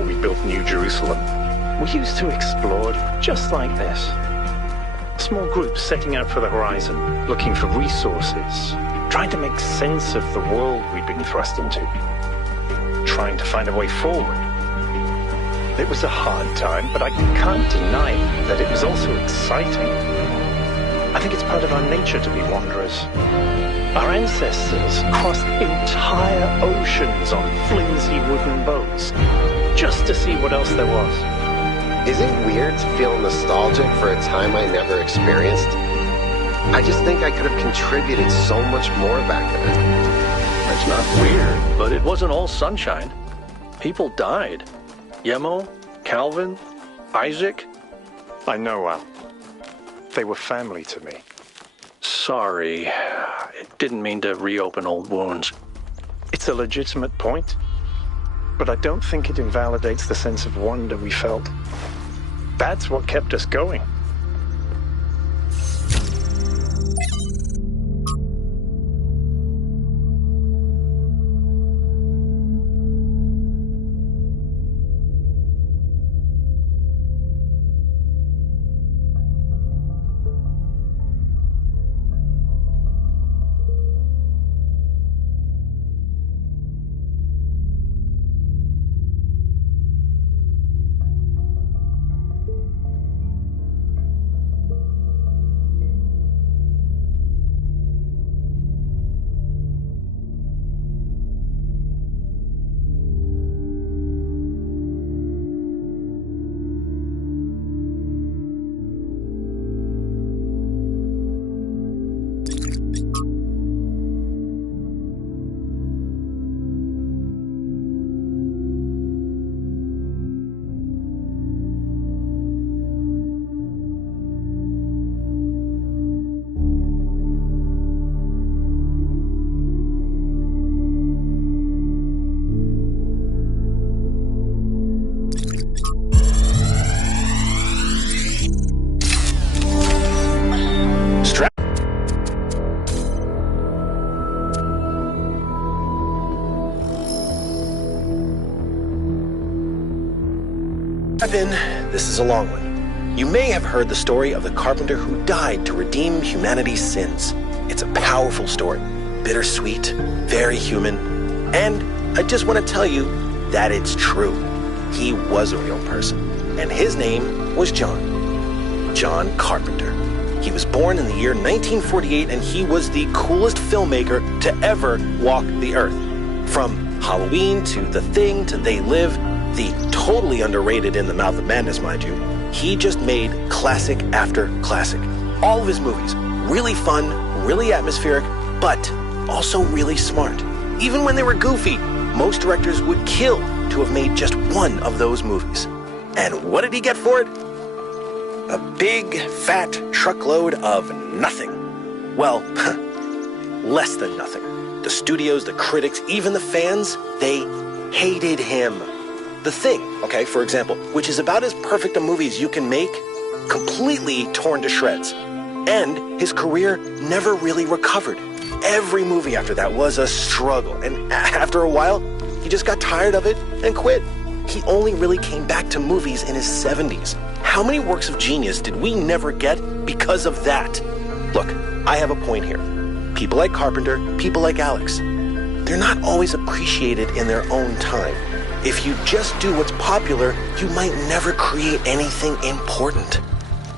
before we built New Jerusalem, we used to explore just like this. Small groups setting out for the horizon, looking for resources, trying to make sense of the world we'd been thrust into, trying to find a way forward. It was a hard time, but I can't deny that it was also exciting. I think it's part of our nature to be wanderers. Our ancestors crossed entire oceans on flimsy wooden boats, just to see what else there was. Is it weird to feel nostalgic for a time I never experienced? I just think I could have contributed so much more back then. That's not weird, but it wasn't all sunshine. People died. Yemo, Calvin, Isaac. I know, Al. They were family to me. Sorry. I didn't mean to reopen old wounds. It's a legitimate point, but I don't think it invalidates the sense of wonder we felt. That's what kept us going. This is a long one. You may have heard the story of the carpenter who died to redeem humanity's sins. It's a powerful story, bittersweet, very human, and I just want to tell you that it's true. He was a real person, and his name was John Carpenter. He was born in the year 1948, and he was the coolest filmmaker to ever walk the earth. From Halloween to The Thing to They Live, the totally underrated In the Mouth of Madness, mind you, he just made classic after classic. All of his movies, really fun, really atmospheric, but also really smart. Even when they were goofy, most directors would kill to have made just one of those movies. And what did he get for it? A big, fat truckload of nothing. Well, less than nothing. The studios, the critics, even the fans, they hated him. The Thing, okay, for example, which is about as perfect a movie as you can make, completely torn to shreds. And his career never really recovered. Every movie after that was a struggle, and after a while, he just got tired of it and quit. He only really came back to movies in his 70s. How many works of genius did we never get because of that? Look, I have a point here. People like Carpenter, people like Alex, they're not always appreciated in their own time. If you just do what's popular, you might never create anything important.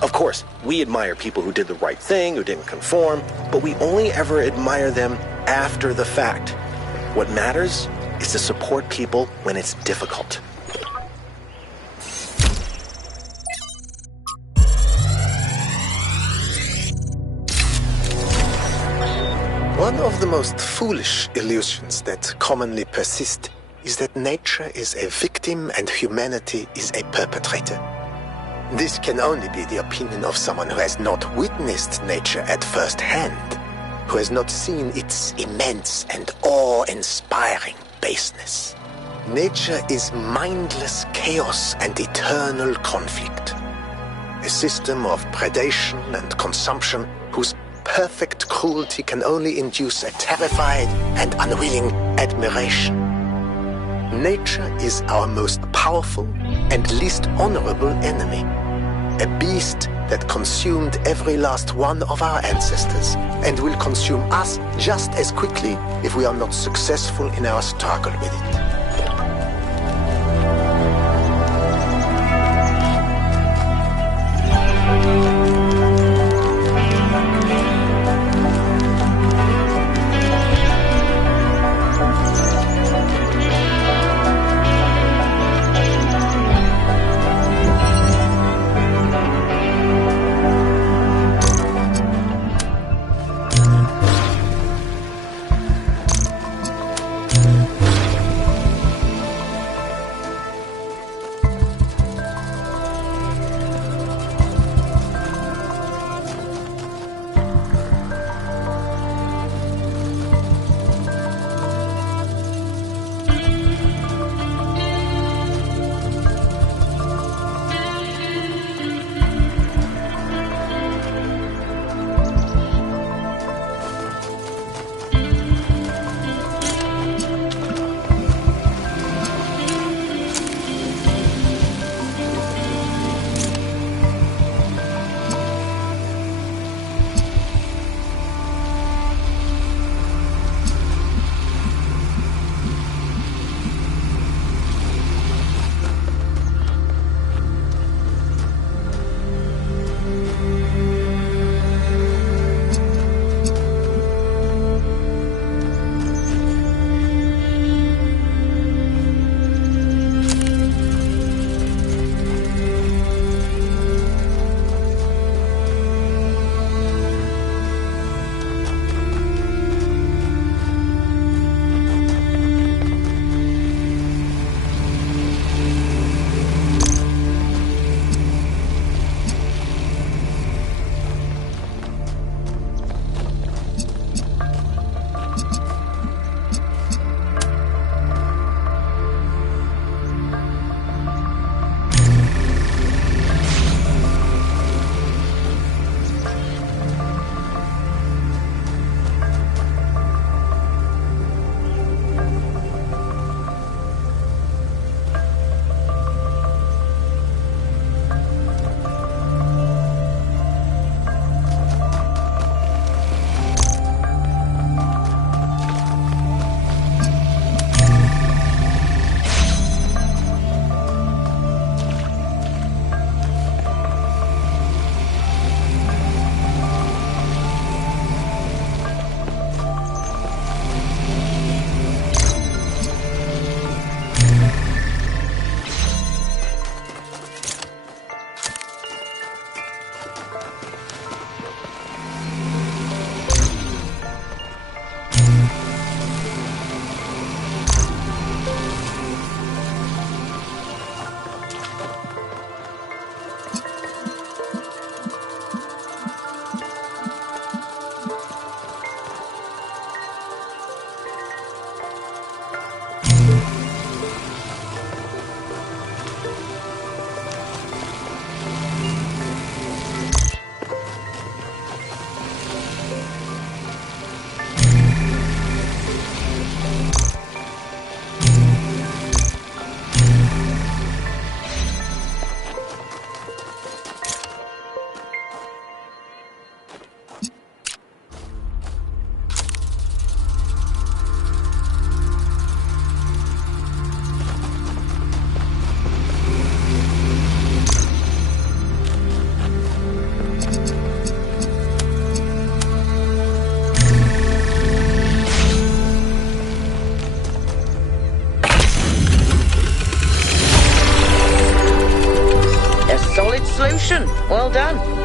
Of course, we admire people who did the right thing, who didn't conform, but we only ever admire them after the fact. What matters is to support people when it's difficult. One of the most foolish illusions that commonly persist is that nature is a victim and humanity is a perpetrator. This can only be the opinion of someone who has not witnessed nature at first hand, who has not seen its immense and awe-inspiring baseness. Nature is mindless chaos and eternal conflict. A system of predation and consumption whose perfect cruelty can only induce a terrified and unwilling admiration. Nature is our most powerful and least honorable enemy. A beast that consumed every last one of our ancestors and will consume us just as quickly if we are not successful in our struggle with it. solution. Well done.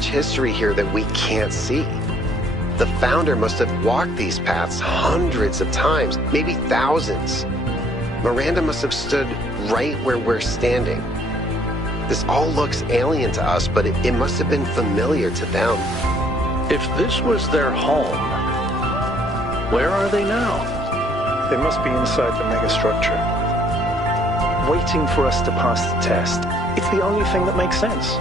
much history here that we can't see. The founder must have walked these paths hundreds of times, maybe thousands. Miranda must have stood right where we're standing. This all looks alien to us, but it must have been familiar to them. If this was their home, where are they now? They must be inside the megastructure, waiting for us to pass the test. It's the only thing that makes sense.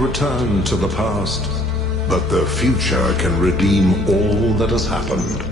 return to the past, but the future can redeem all that has happened.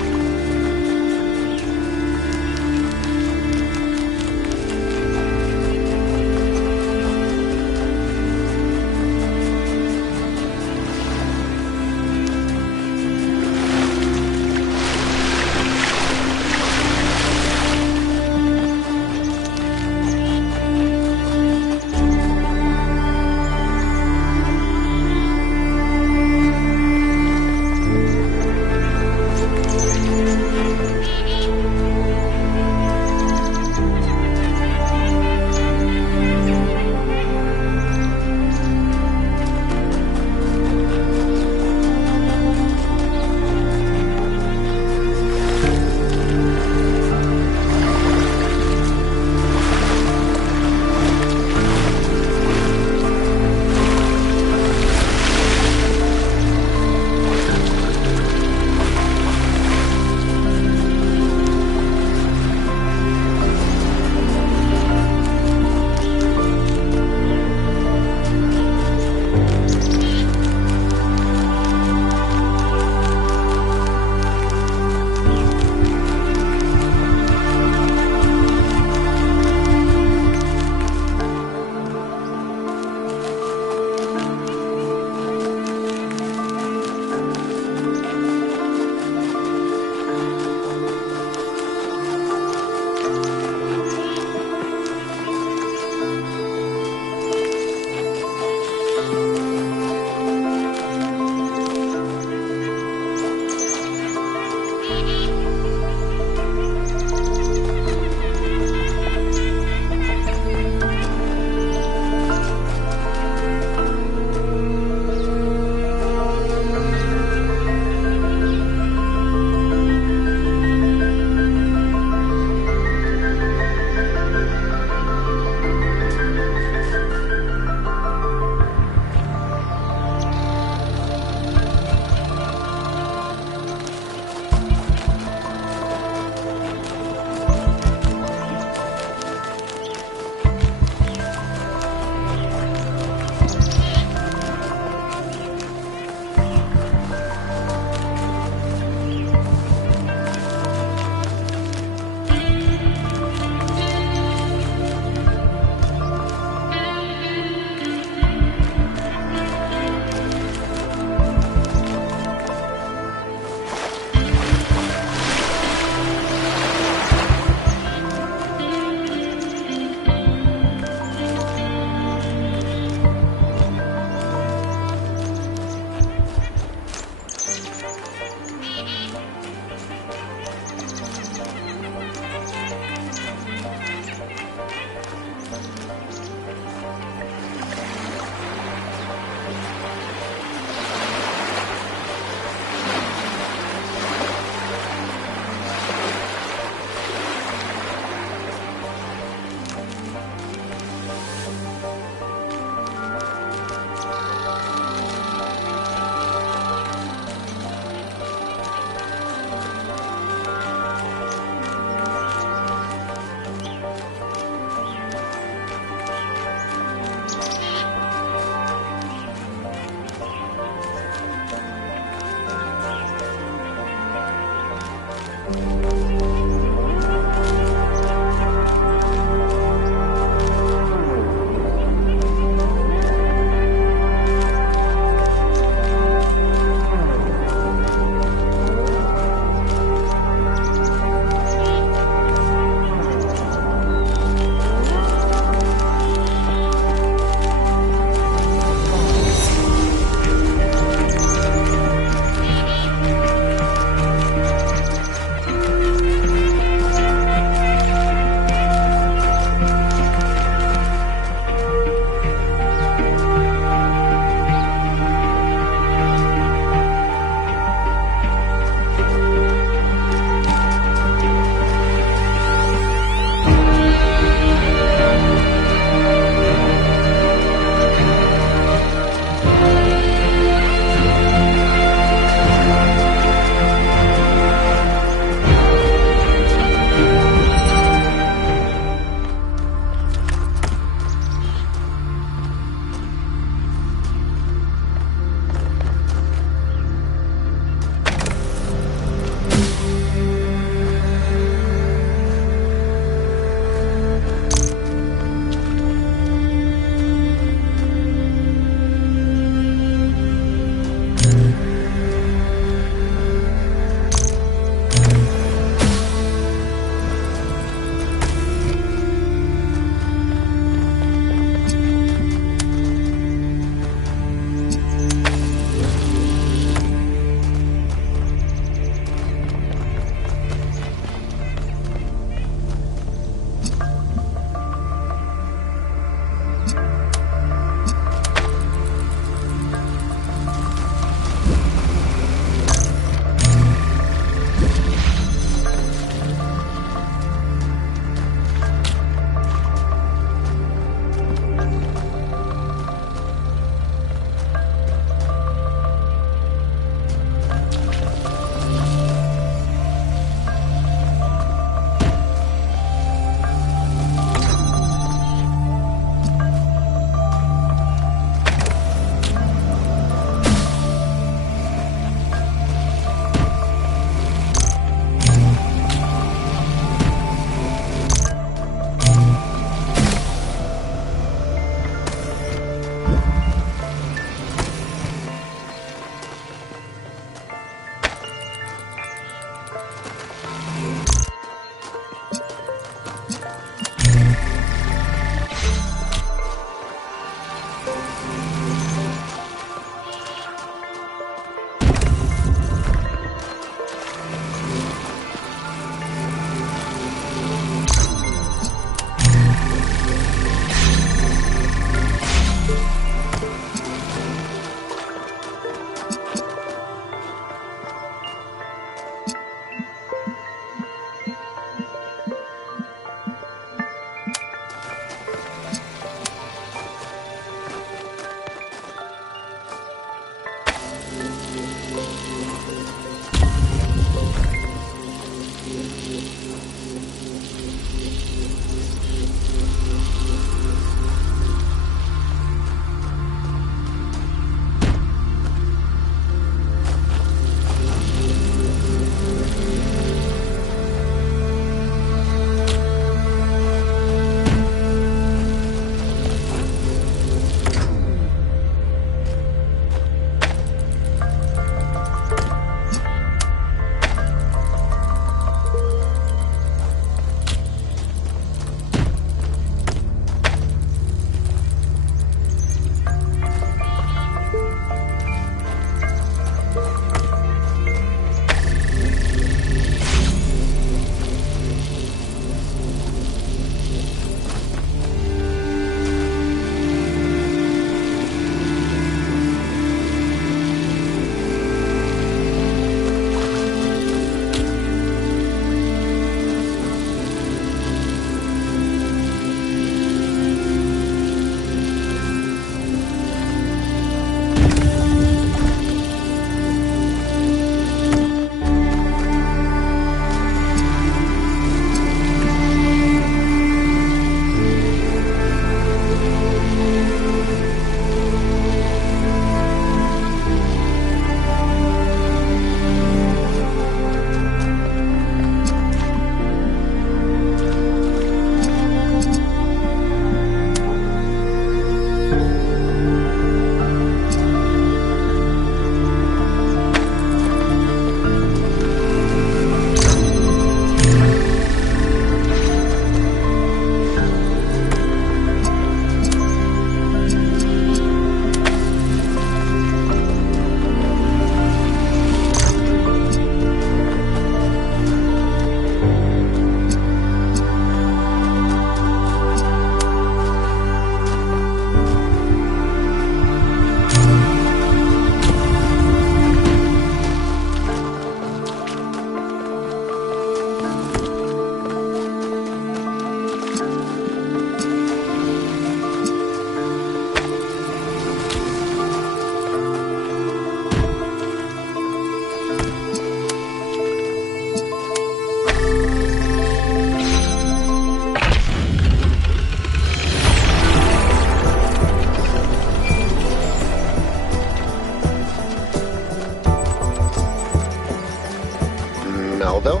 Melville?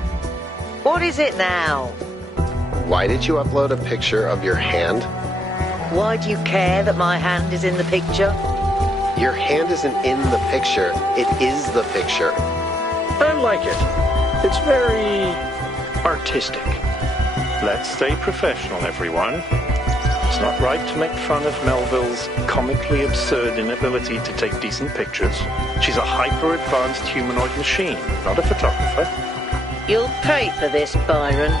What is it now? Why did you upload a picture of your hand? Why do you care that my hand is in the picture? Your hand isn't in the picture, it is the picture. I like it. It's very artistic. Let's stay professional, everyone. It's not right to make fun of Melville's comically absurd inability to take decent pictures. She's a hyper-advanced humanoid machine, not a photographer. You'll pay for this, Byron.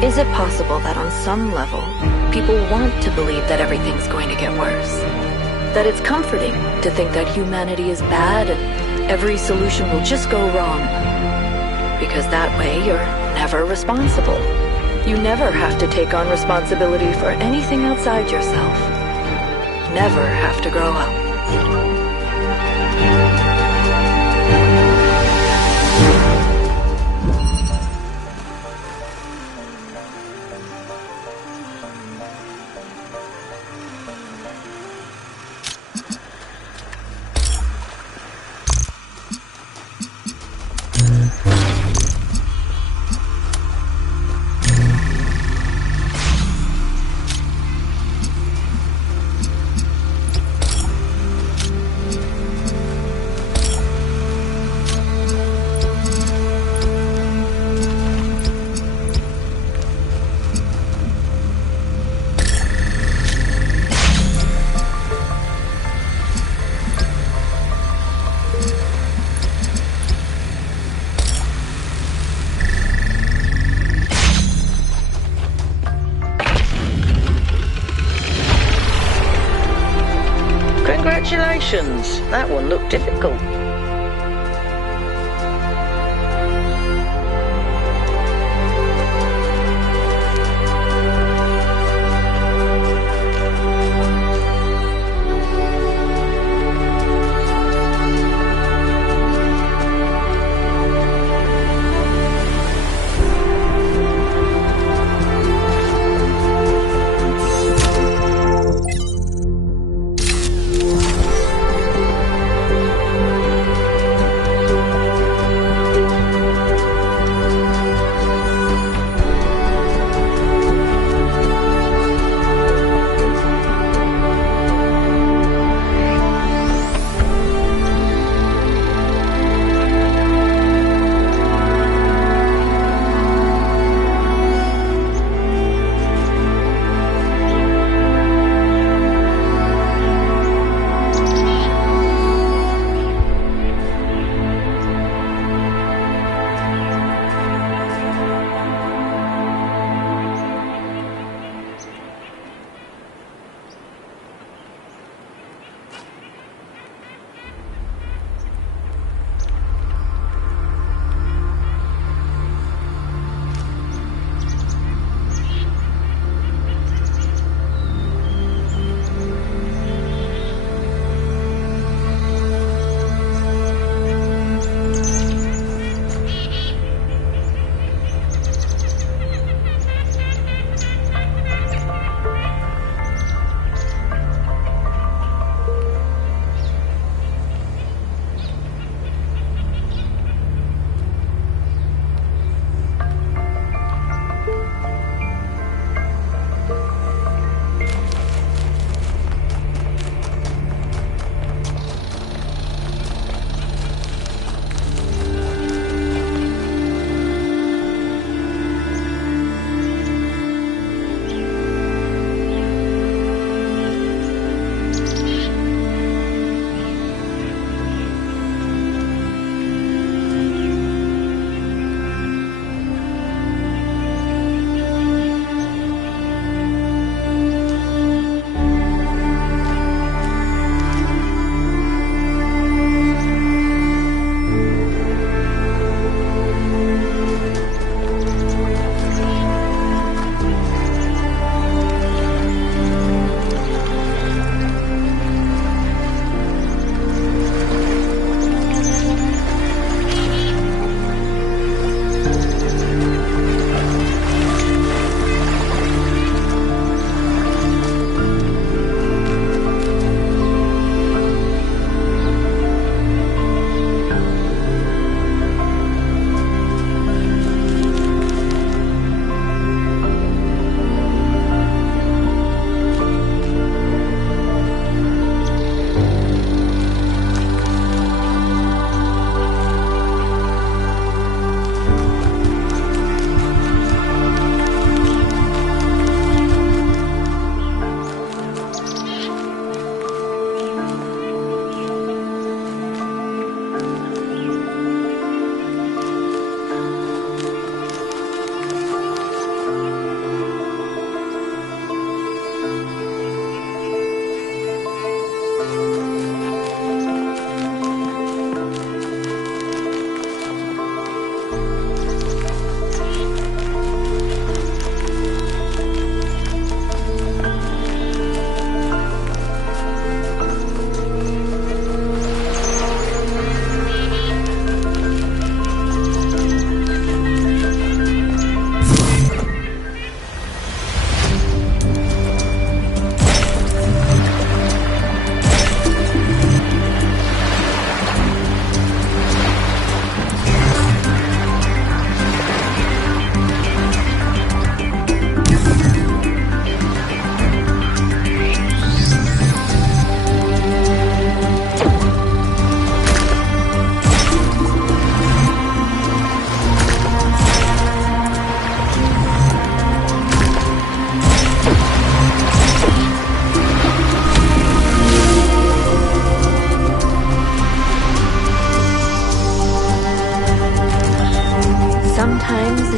Is it possible that on some level, people want to believe that everything's going to get worse? That it's comforting to think that humanity is bad and every solution will just go wrong? Because that way you're never responsible. You never have to take on responsibility for anything outside yourself. Never have to grow up. Congratulations. That one looked difficult.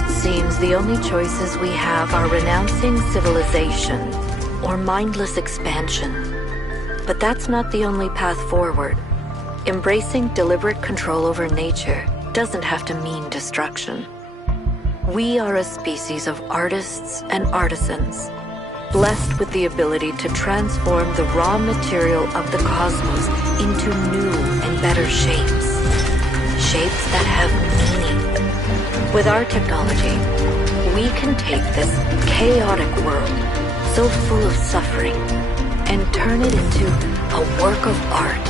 it seems, the only choices we have are renouncing civilization or mindless expansion. But that's not the only path forward. Embracing deliberate control over nature doesn't have to mean destruction. We are a species of artists and artisans, blessed with the ability to transform the raw material of the cosmos into new and better shapes. Shapes that have meaning. With our technology, we can take this chaotic world, so full of suffering, and turn it into a work of art.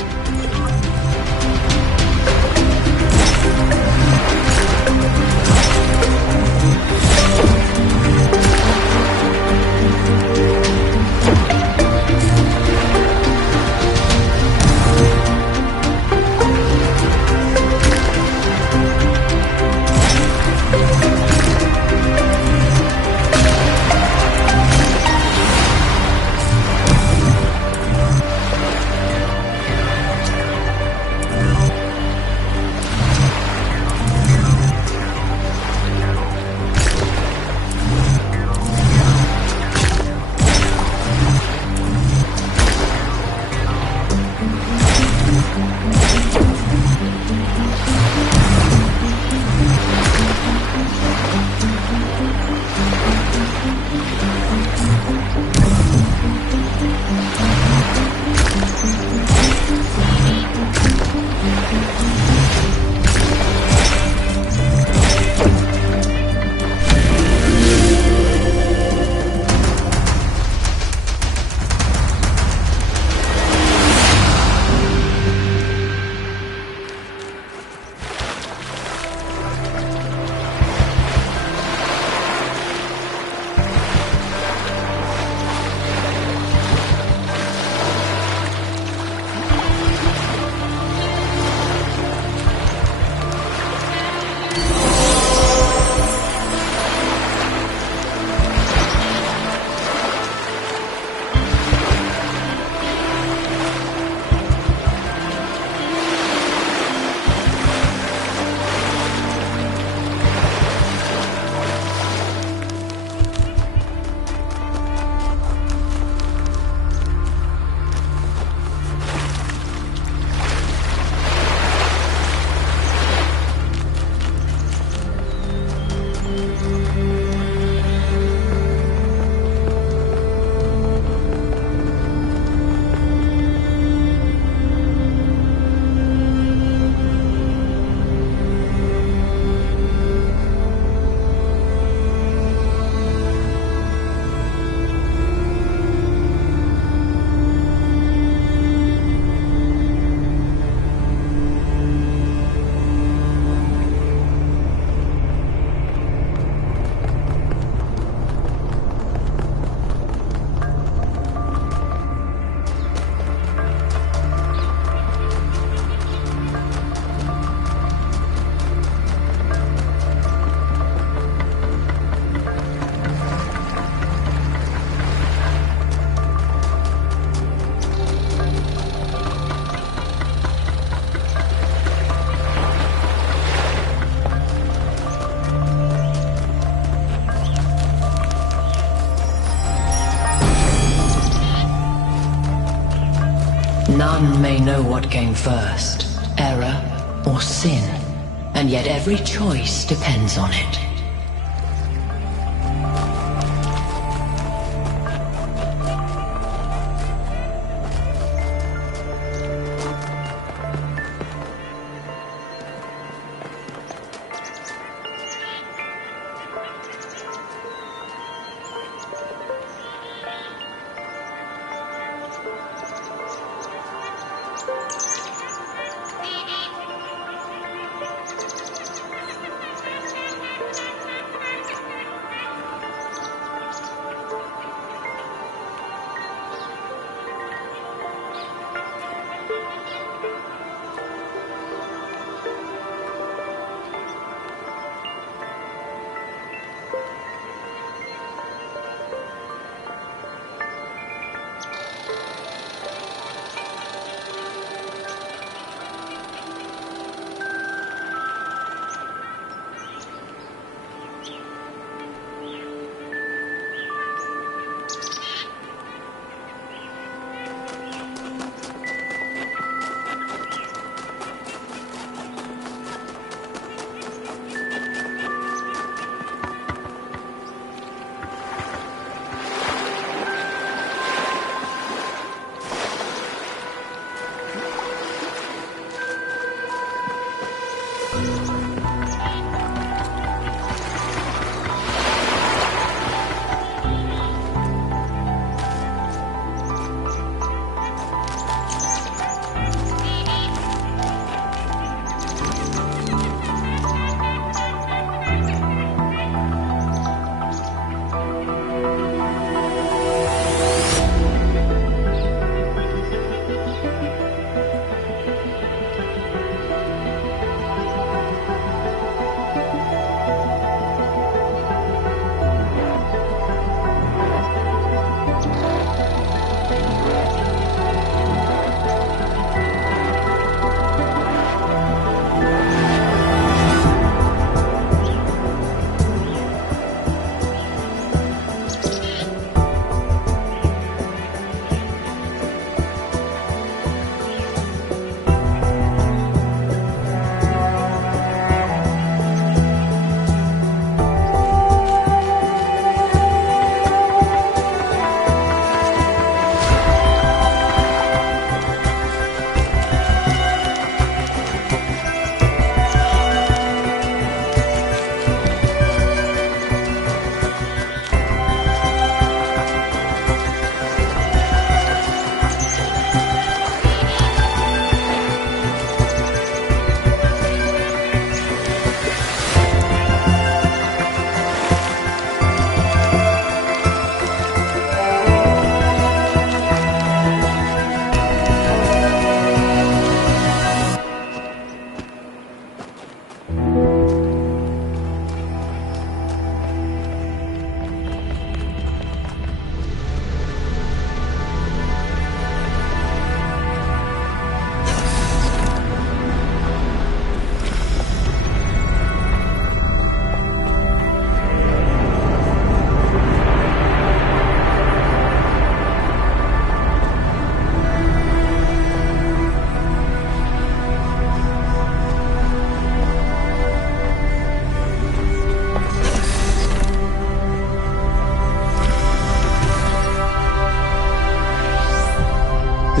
None may know what came first, error or sin, and yet every choice depends on it.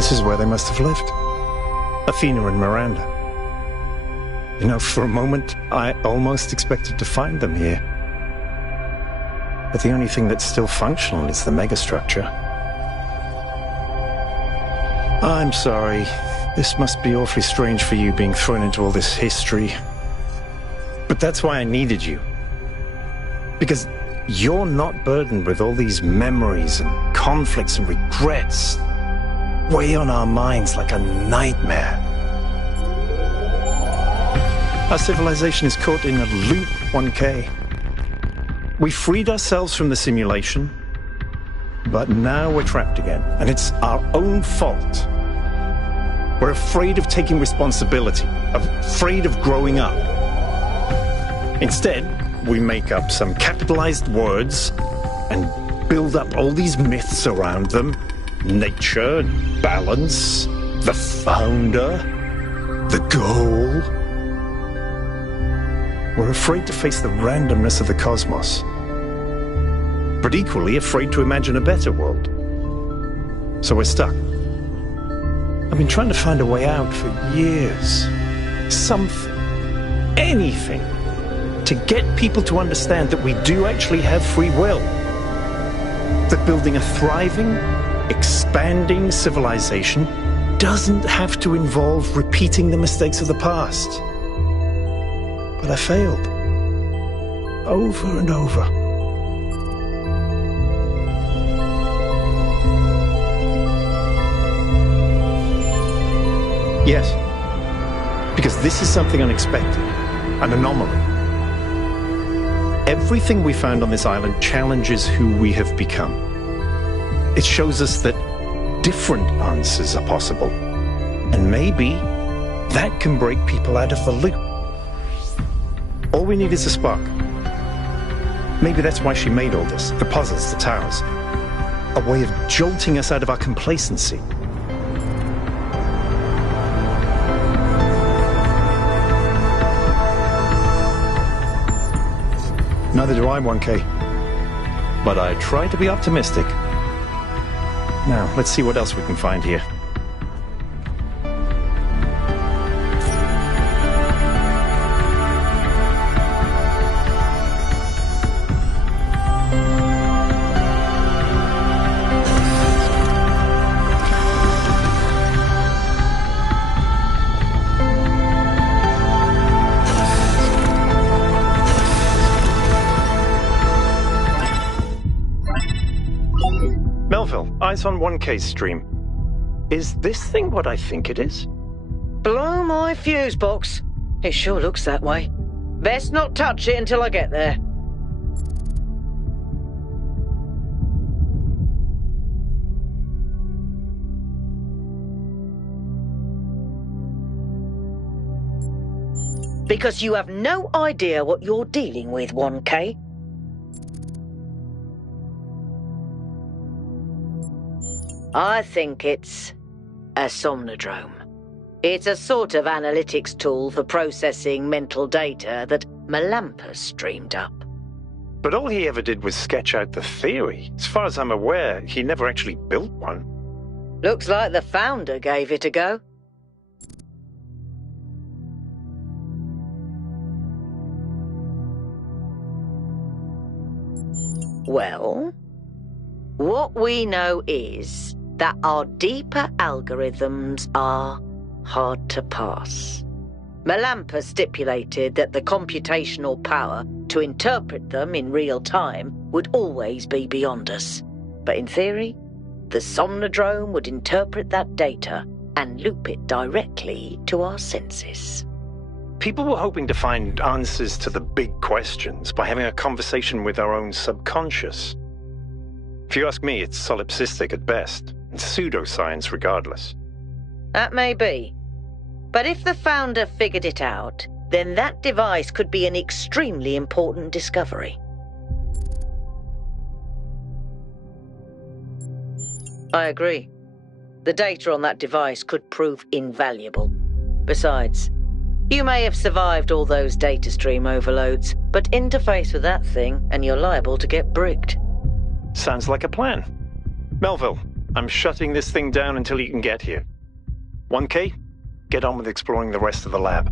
This is where they must have lived. Athena and Miranda. You know, for a moment, I almost expected to find them here. But the only thing that's still functional is the megastructure. I'm sorry. This must be awfully strange for you being thrown into all this history. But that's why I needed you. Because you're not burdened with all these memories and conflicts and regrets. Weigh on our minds like a nightmare. Our civilization is caught in a loop, 1K. We freed ourselves from the simulation, but now we're trapped again, and it's our own fault. We're afraid of taking responsibility, afraid of growing up. Instead, we make up some capitalized words and build up all these myths around them. Nature, balance, the founder, the goal. We're afraid to face the randomness of the cosmos, but equally afraid to imagine a better world. So we're stuck. I've been trying to find a way out for years. Something, anything, to get people to understand that we do actually have free will. That building a thriving, expanding civilization doesn't have to involve repeating the mistakes of the past. But I failed. Over and over. Yes. Because this is something unexpected. An anomaly. Everything we found on this island challenges who we have become. It shows us that different answers are possible. And maybe that can break people out of the loop. All we need is a spark. Maybe that's why she made all this. The puzzles, the towers. A way of jolting us out of our complacency. Neither do I, 1K. But I try to be optimistic. Now, let's see what else we can find here. Eyes on 1K's stream. Is this thing what I think it is? Blow my fuse box. It sure looks that way. Best not touch it until I get there. Because you have no idea what you're dealing with, 1K. I think it's a somnodrome. It's a sort of analytics tool for processing mental data that Melampus streamed up. But all he ever did was sketch out the theory. As far as I'm aware, he never actually built one. Looks like the founder gave it a go. Well, what we know is that our deeper algorithms are hard to pass. Melampus stipulated that the computational power to interpret them in real time would always be beyond us. But in theory, the somnodrome would interpret that data and loop it directly to our senses. People were hoping to find answers to the big questions by having a conversation with our own subconscious. If you ask me, it's solipsistic at best, and pseudoscience regardless. That may be. But if the founder figured it out, then that device could be an extremely important discovery. I agree. The data on that device could prove invaluable. Besides, you may have survived all those data stream overloads, but interface with that thing and you're liable to get bricked. Sounds like a plan. Melville, I'm shutting this thing down until you can get here. 1K, get on with exploring the rest of the lab.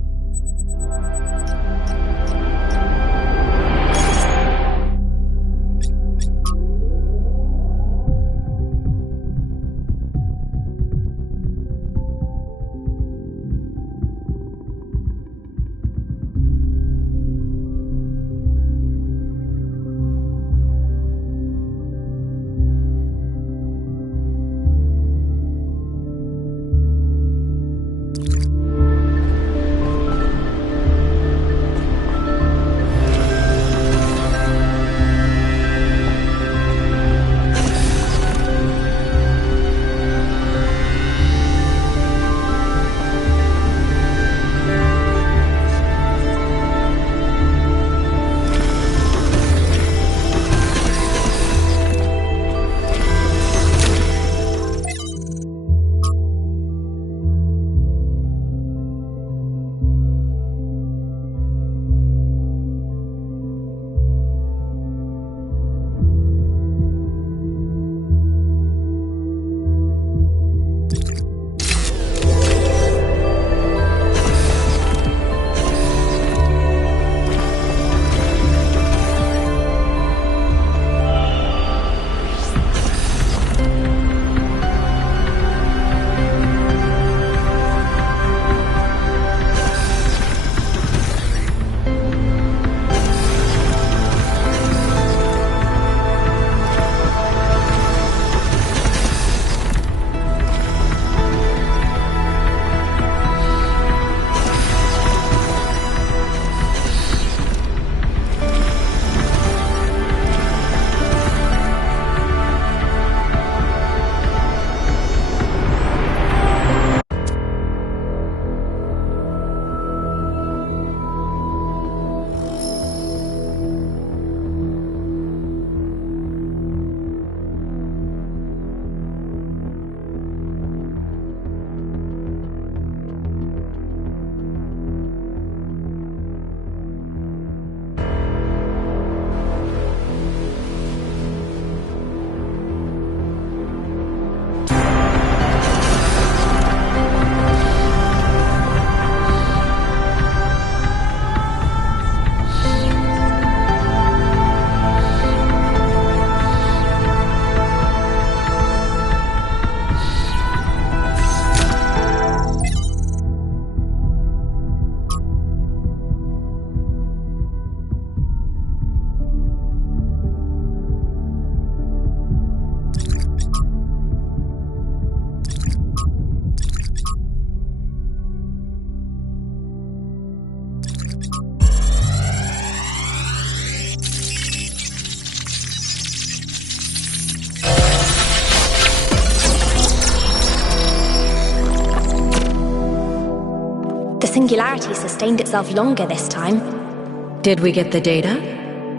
The singularity sustained itself longer this time. Did we get the data?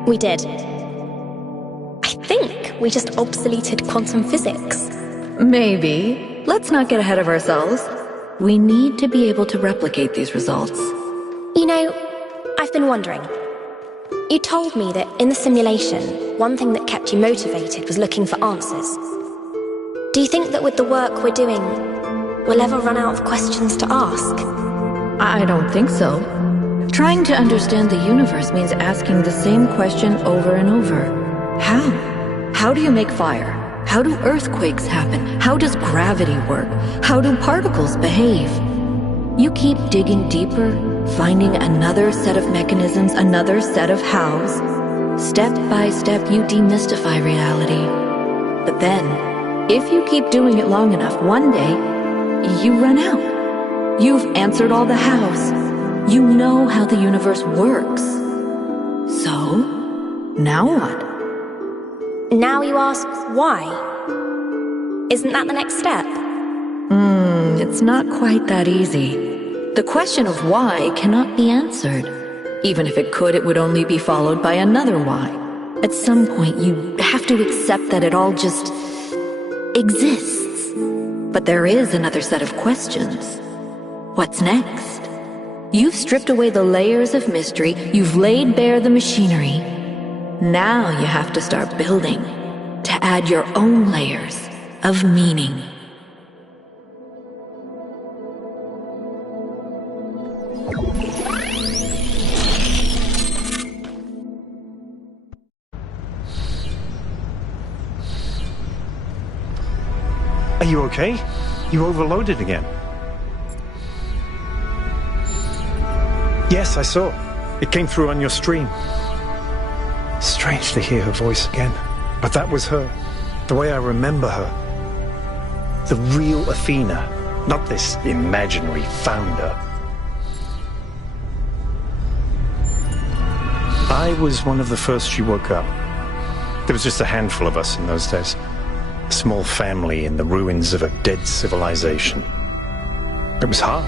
We did. I think we just obsoleted quantum physics. Maybe. Let's not get ahead of ourselves. We need to be able to replicate these results. You know, I've been wondering. You told me that in the simulation, one thing that kept you motivated was looking for answers. Do you think that with the work we're doing, we'll ever run out of questions to ask? I don't think so. Trying to understand the universe means asking the same question over and over. How? How do you make fire? How do earthquakes happen? How does gravity work? How do particles behave? You keep digging deeper, finding another set of mechanisms, another set of hows. Step by step, you demystify reality. But then, if you keep doing it long enough, one day, you run out. You've answered all the hows. You know how the universe works. So, now what? Now you ask why. Isn't that the next step? It's not quite that easy. The question of why cannot be answered. Even if it could, it would only be followed by another why. At some point, you have to accept that it all just exists. But there is another set of questions. What's next? You've stripped away the layers of mystery, you've laid bare the machinery. Now you have to start building, to add your own layers, of meaning. Are you okay? You overloaded again. Yes, I saw. It came through on your stream. Strange to hear her voice again. But that was her. The way I remember her. The real Athena. Not this imaginary founder. I was one of the first she woke up. There was just a handful of us in those days. A small family in the ruins of a dead civilization. It was hard.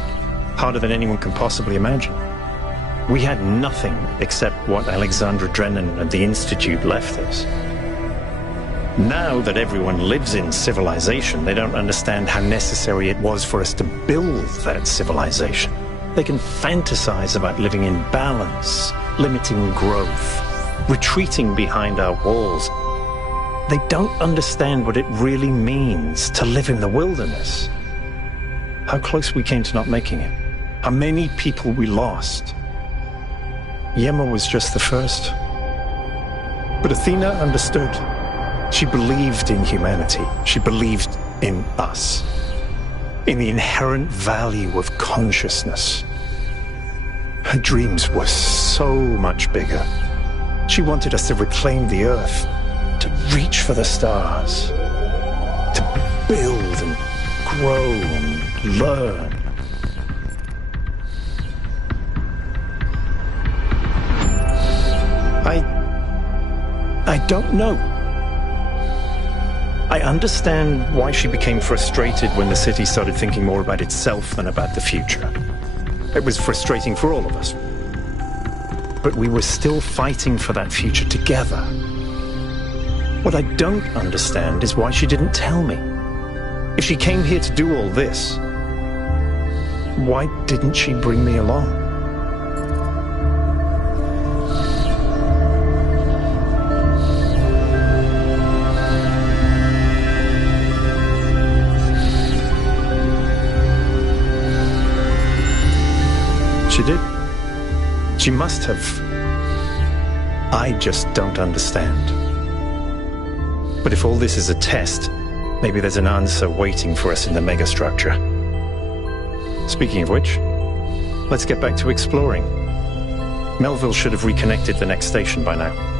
Harder than anyone can possibly imagine. We had nothing except what Alexandra Drennan and the Institute left us. Now that everyone lives in civilization, they don't understand how necessary it was for us to build that civilization. They can fantasize about living in balance, limiting growth, retreating behind our walls. They don't understand what it really means to live in the wilderness. How close we came to not making it. How many people we lost. Yema was just the first. But Athena understood. She believed in humanity. She believed in us. In the inherent value of consciousness. Her dreams were so much bigger. She wanted us to reclaim the Earth, to reach for the stars, to build and grow and learn. I don't know. I understand why she became frustrated when the city started thinking more about itself than about the future. It was frustrating for all of us. But we were still fighting for that future together. What I don't understand is why she didn't tell me. If she came here to do all this, why didn't she bring me along? She did. She must have. I just don't understand. But if all this is a test, maybe there's an answer waiting for us in the megastructure. Speaking of which, let's get back to exploring. Melville should have reconnected the next station by now.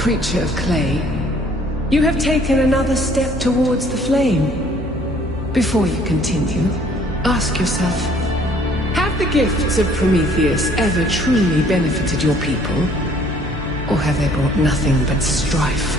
creature of clay, you have taken another step towards the flame. Before you continue, ask yourself, have the gifts of Prometheus ever truly benefited your people? Or have they brought nothing but strife?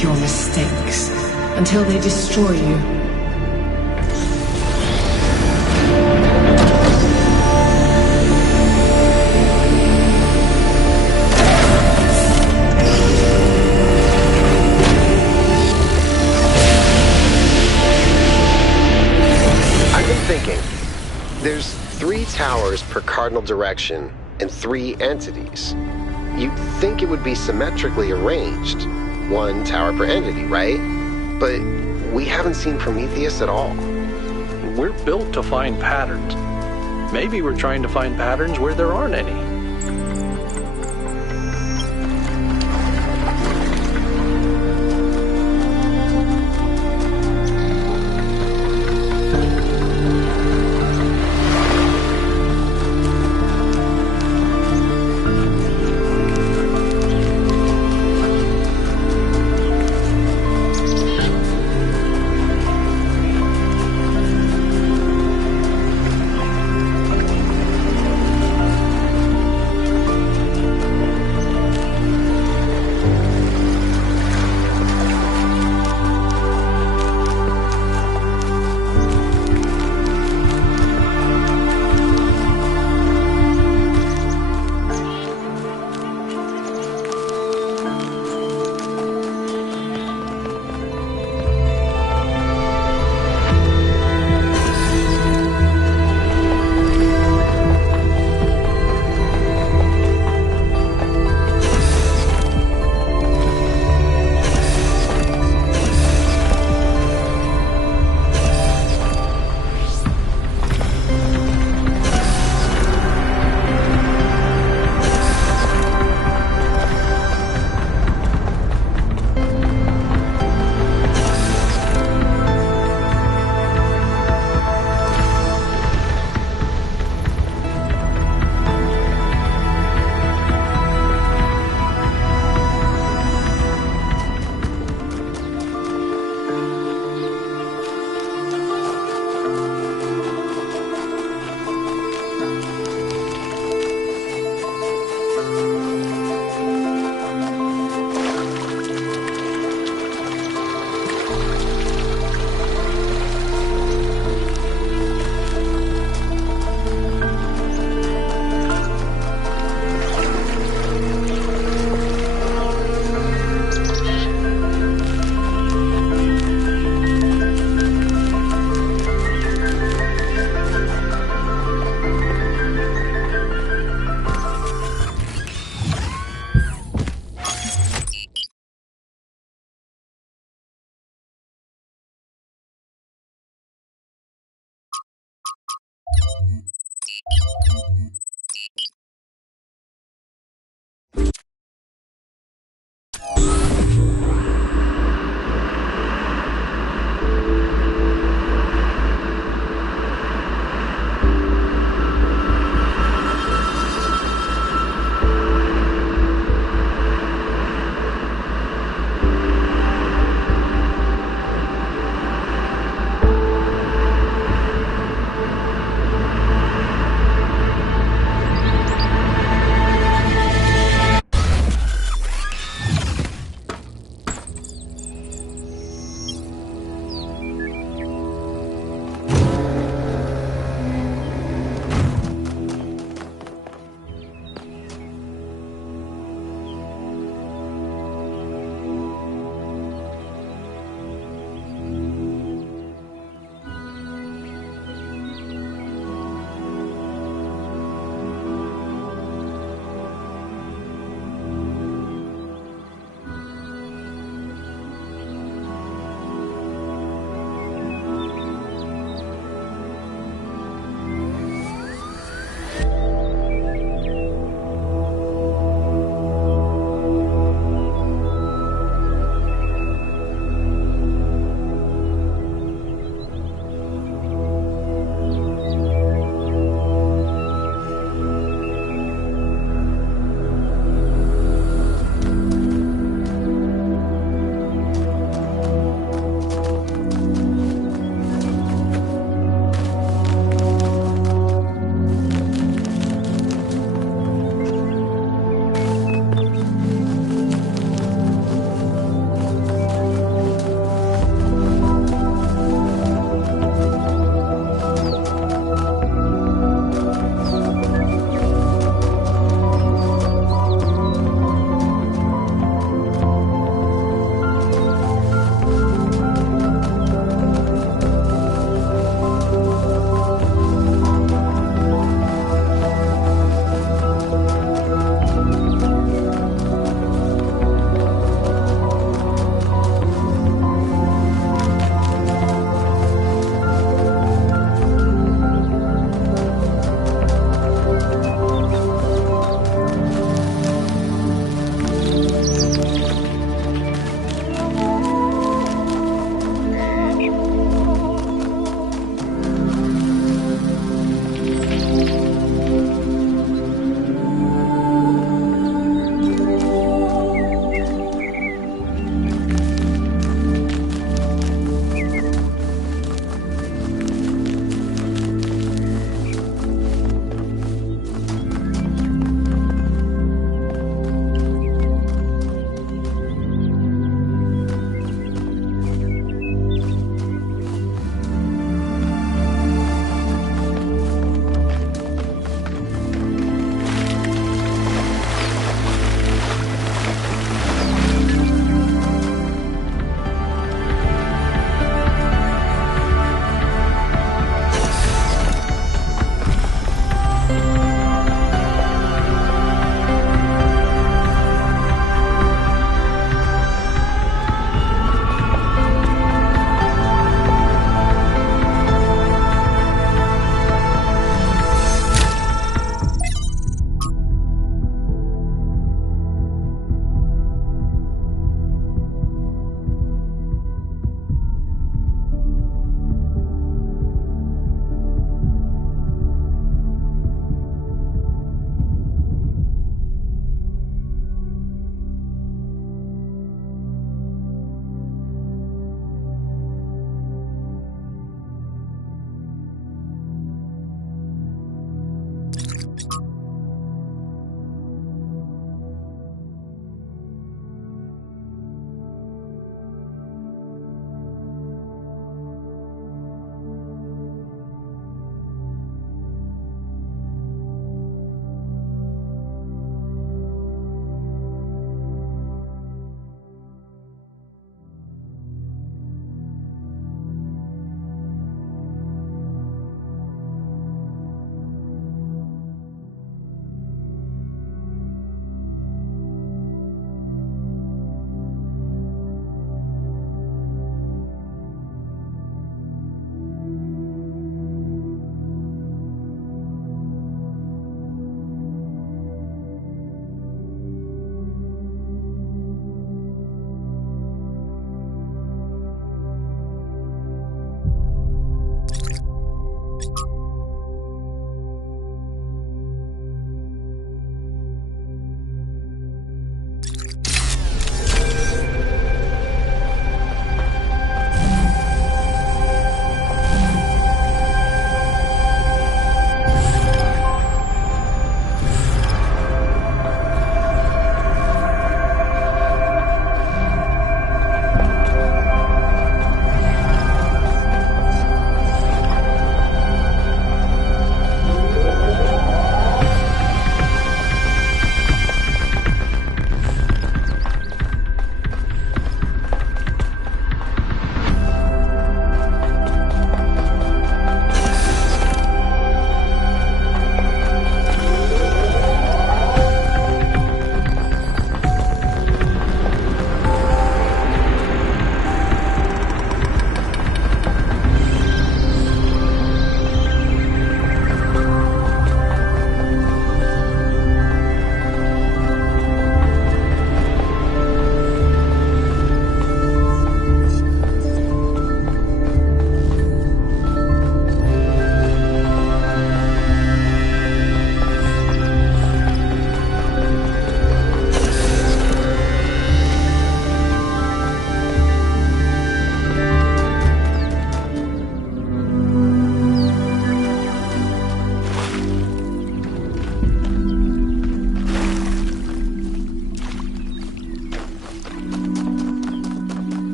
Your mistakes until they destroy you. I've been thinking, there's 3 towers per cardinal direction and 3 entities. You'd think it would be symmetrically arranged. 1 tower per entity, right? But we haven't seen Prometheus at all. We're built to find patterns. Maybe we're trying to find patterns where there aren't any.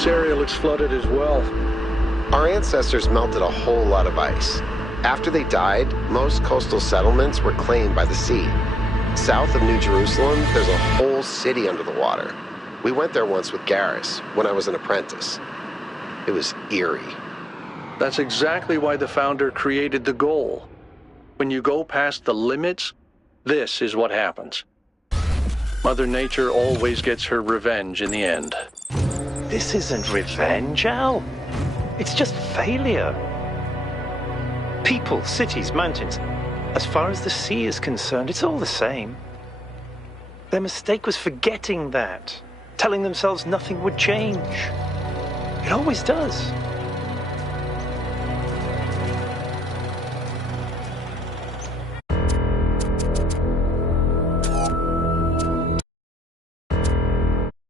This area looks flooded as well. Our ancestors melted a whole lot of ice. After they died, most coastal settlements were claimed by the sea. South of New Jerusalem, there's a whole city under the water. We went there once with Garrus, when I was an apprentice. It was eerie. That's exactly why the Founder created the goal. When you go past the limits, this is what happens. Mother Nature always gets her revenge in the end. This isn't revenge, Al. It's just failure. People, cities, mountains. As far as the sea is concerned, it's all the same. Their mistake was forgetting that, telling themselves nothing would change. It always does.